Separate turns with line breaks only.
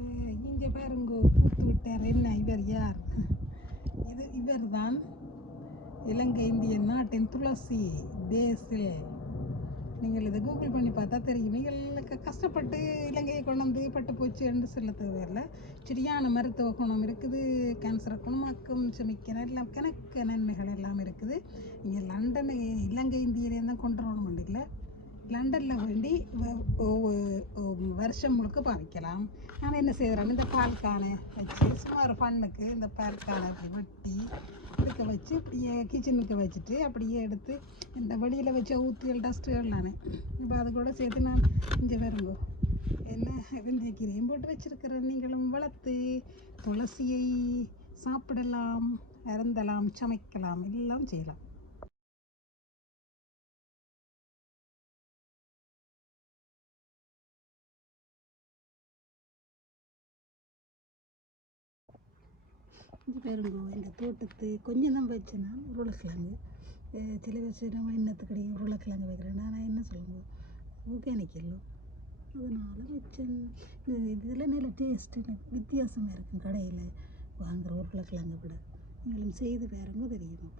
இங்கே பாருங்க பூத்து விட்டார் என்ன இவர் யார்? இது இவர் தான் இலங்கை இந்திய நாட்டின் துளசி பேசில் நீங்கள் இதை கூகுள் பண்ணி பார்த்தா தெரியும். நீங்கள் க- கஷ்டப்பட்டு இலங்கையை கொண்டு வந்து பட்டு போச்சு என்று சொல்ல தேவையில்லை சரியான மருத்துவ குணம் இருக்குது கேன்சரை குணமாக்கும் சமைக்கிற எல்லாம் கணக்கு நன்மைகள் எல்லாம் இருக்குது. நீங்கள் லண்டனை இலங்கை இந்தியிலேருந்து கொண்டு வரணும் இல்லை. லண்டனில் வேண்டி வ- வருஷம் முழுக்க பறிக்கலாம். நான் என்ன செய்கிறேன் இந்த பால்கானை வச்சு சும்மா ஒரு இந்த பால்கானை அப்படி வெட்டி இருக்க வச்சு அப்படியே கிச்சனுக்கு வச்சுட்டு அப்படியே எடுத்து இந்த வெளியில் வச்ச ஊற்றியல் டஸ்ட்டுகள் நான். இப்போ அது கூட சேர்த்து நான் இங்கே வருங்கோ என்ன வெந்தயக்கீரையும் போட்டு வச்சுருக்கிறேன். நீங்களும் வளர்த்து துளசியை சாப்பிடலாம் அருந்தலாம் சமைக்கலாம் எல்லாம் செய்யலாம். அஞ்சு பேர் இந்த தோட்டத்து கொஞ்சம் தான் வச்சேன் உருளைக்கிழங்கு. சில வச்சு நம்ம இன்னத்துக்கடி உருளைக்கிழங்கு வைக்கிறேன் நான் என்ன சொல்லுங்க ஆர்கானிக் இல்லை அதனால் வச்சேன். இந்த இதில் நல்ல டேஸ்ட்டு வித்தியாசமாக இருக்கும் கடையில் வாங்குகிற உருளைக்கிழங்கை விட நீங்களும் செய்து பாருங்க தெரியும்